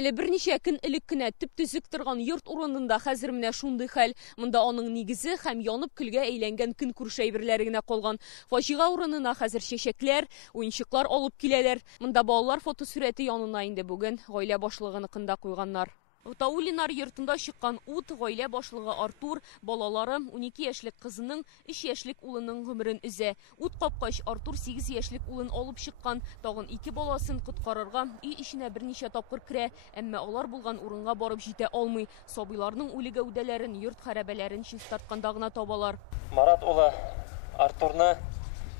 Әле берничә көн элек кенә төп-төзек торган йорт урынында хәзер менә шундый хәл. Монда аның нигезе һәм янып көлгә әйләнгән көн күрше әйберләре генә калган. Фаҗига урынына хәзер чәчәкләр, уенчыклар алып киләләр. Монда балалар фотосурәте янына инде бүген гаилә башлыгыныкында куйганнар. Таулинар йортында чыккан ут гаилә башлыгы Артур, балалары 12 яшьлек кызының 3 яшьлек улының гомерен өзә. Ут капкач Артур 8 яшьлек улын алып чыккан, тагын 2 баласын коткарырга үй иченә берничә тапкыр керә, әмма алар булган урынга барып җитә алмый. Сабыйларның үле гәүдәләрен йорт хәрабәләрен чистартканда гына табалар. Марат улы Артурны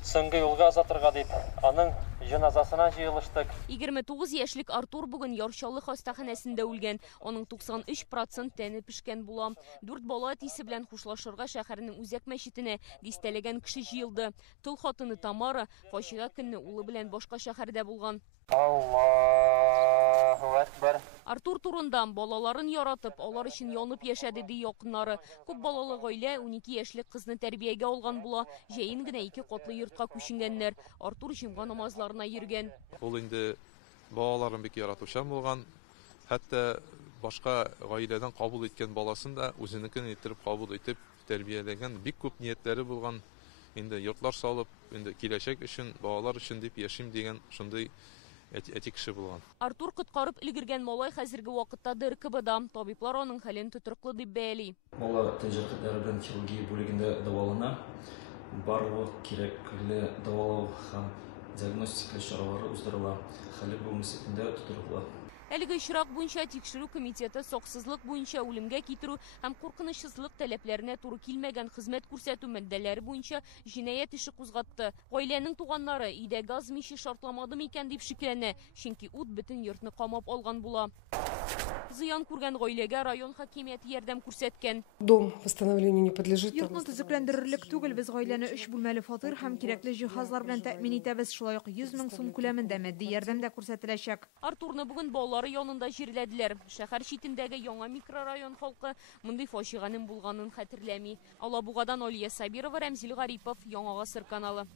соңгы юлга озатырга дип, аның җеназасына җыелыштык. 29 яшьлек Артур бүген Ярчалы хастаханәсендә үлгән. Аның 93% тәне пешкән була. 4 бала әтисе белән хушлашырга шәһәрнең үзәк мәчетенә дистәләгән кеше җыелды. Тол хатыны Тамара фаҗига көнне улы белән башка шәһәрдә булган. Аллаһу әкбәр. Артур турында балаларын яратып, алар өчен янып яшәде ди якыннары. Күп балалы гаилә 12 яшьлек кызны тәрбиягә алган була. Җәен генә 2 катлы йортка күченгәннәр. Артур җомга намазларына йөргән. Ул инде балаларын бик яратучан булган. Хәтта башка гаиләдән кабул иткән баласын да үзенекен иттереп кабул итеп тәрбияләгән. Бик күп ниятләре булган. Инде йортлар салып, инде киләчәк өчен, балалар өчен дип яшим дигән шундый әти кеше булган. Артур коткарып өлгергән малай хәзерге вакытта ДРКБда. Табиблар аның хәлен тотрыклы дип бәяли. Бала тәҗрибәләре белән хирургия бүлегендә дәвалана. Барлык кирәкле дәвалау һәм диагностика чаралары уздырыла. Хәле бу мөселмәндә тотрыклы. Әлеге очрак буенча тикшерү комитеты саксызлык буенча үлемгә китерү һәм куркынычсызлык таләпләренә туры килмәгән хезмәт күрсәтү маддәләре буенча җинаять эше кузгатты. Гаиләнең туганнары өйдә газ миче шартламады микән дип шикләнә, чөнки ут бөтен йортны камап алган була. Зыян күргән гаиләгә район хакимияте ярдәм күрсәткән. Дом восстановлению не подлежит. Йортны төзекләндерерлек түгел, без гаиләне 3 бүлмәле фатир һәм кирәкле җиһазлар белән тәэмин итәбез. Шулай ук 100 мең сум күләмендә матди ярдәм дә күрсәтеләчәк. Артурны бүген балалары янында җирләделәр. Шәһәр читендәге яңа микрорайон халкы мондый фаҗиганың булганын хәтерләми. Алабугадан Алия Сабирова, Рәмзил Гарипов, Яңа Гасыр каналы.